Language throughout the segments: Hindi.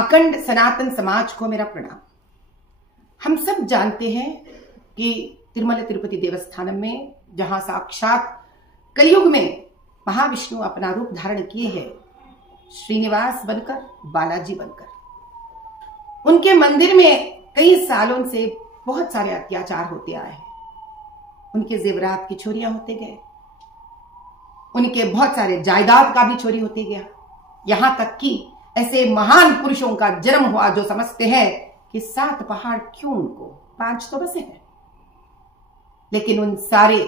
अखंड सनातन समाज को मेरा प्रणाम। हम सब जानते हैं कि तिरुमला तिरुपति देवस्थानम में जहां साक्षात कलयुग में महाविष्णु अपना रूप धारण किए हैं, श्रीनिवास बनकर, बालाजी बनकर, उनके मंदिर में कई सालों से बहुत सारे अत्याचार होते आए हैं। उनके जेवरात की चोरियां होते गए, उनके बहुत सारे जायदाद का भी चोरी होते गया, यहां तक कि ऐसे महान पुरुषों का जन्म हुआ जो समझते हैं कि 7 पहाड़ क्यों, उनको 5 तो बसे हैं। लेकिन उन सारे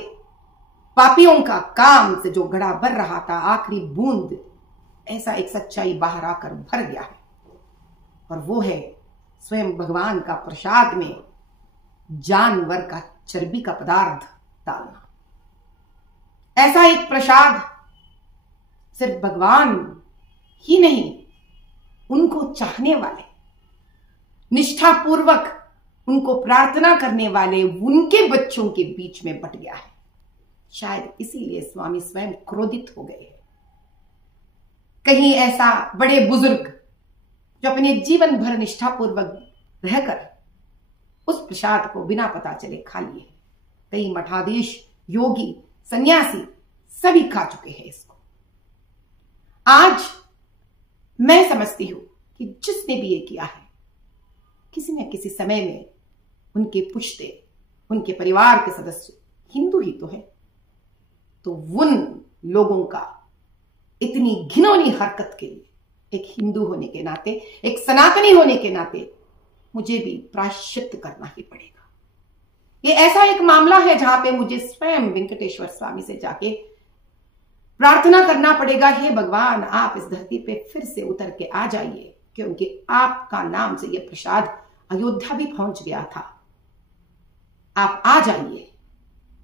पापियों का काम से जो घड़ा भर रहा था, आखिरी बूंद ऐसा एक सच्चाई बाहर आकर भर गया है, और वो है स्वयं भगवान का प्रसाद में जानवर का चर्बी का पदार्थ डालना। ऐसा एक प्रसाद सिर्फ भगवान ही नहीं, उनको चाहने वाले, निष्ठापूर्वक उनको प्रार्थना करने वाले उनके बच्चों के बीच में बट गया है। शायद इसीलिए स्वामी स्वयं क्रोधित हो गए हैं। कहीं ऐसा बड़े बुजुर्ग जो अपने जीवन भर निष्ठापूर्वक रहकर उस प्रसाद को बिना पता चले खा लिए, कई मठाधीश, योगी, सन्यासी सभी खा चुके हैं इसको। आज मैं समझती हूं कि जिसने भी ये किया है, किसी न किसी समय में उनके पुश्ते, उनके परिवार के सदस्य हिंदू ही तो है, तो उन लोगों का इतनी घिनौनी हरकत के लिए एक हिंदू होने के नाते, एक सनातनी होने के नाते मुझे भी प्रायश्चित करना ही पड़ेगा। ये ऐसा एक मामला है जहां पे मुझे स्वयं वेंकटेश्वर स्वामी से जाके प्रार्थना करना पड़ेगा, हे भगवान आप इस धरती पे फिर से उतर के आ जाइए, क्योंकि आपका नाम से यह प्रसाद अयोध्या भी पहुंच गया था। आप आ जाइए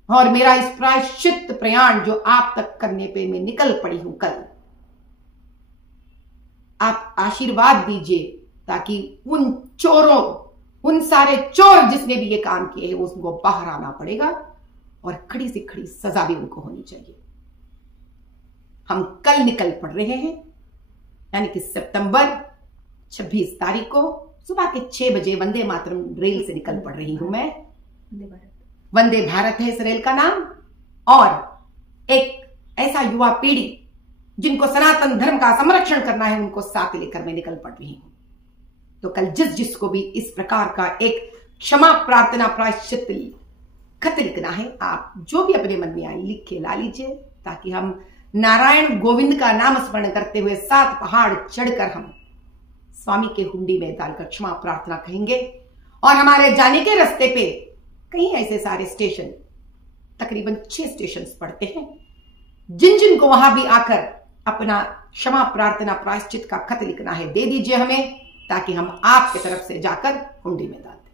और मेरा इस प्रायश्चित प्रयाण जो आप तक करने पे मैं निकल पड़ी हूं कल, आप आशीर्वाद दीजिए ताकि उन चोरों, उन सारे चोर जिसने भी ये काम किए हैं उसको बाहर आना पड़ेगा और खड़ी से खड़ी सजा भी उनको होनी चाहिए। हम कल निकल पड़ रहे हैं, यानी कि सितंबर 26 तारीख को सुबह के 6 बजे वंदे मातरम रेल से निकल पड़ रही हूं मैं। वंदे भारत है इस रेल का नाम, और एक ऐसा युवा पीढ़ी जिनको सनातन धर्म का संरक्षण करना है, उनको साथ लेकर मैं निकल पड़ रही हूं। तो कल जिसको भी इस प्रकार का एक क्षमा प्रार्थना प्रायश्चित खत लिखना है, आप जो भी अपने मन में आए लिख के ला लीजिए, ताकि हम नारायण गोविंद का नाम स्मरण करते हुए 7 पहाड़ चढ़कर हम स्वामी के हुंडी में डालकर क्षमा प्रार्थना कहेंगे। और हमारे जाने के रास्ते पे कहीं ऐसे सारे स्टेशन, तकरीबन 6 स्टेशन पड़ते हैं, जिन को वहां भी आकर अपना क्षमा प्रार्थना प्रायश्चित का खत लिखना है दे दीजिए हमें, ताकि हम आपकी तरफ से जाकर हुंडी में डाल दें।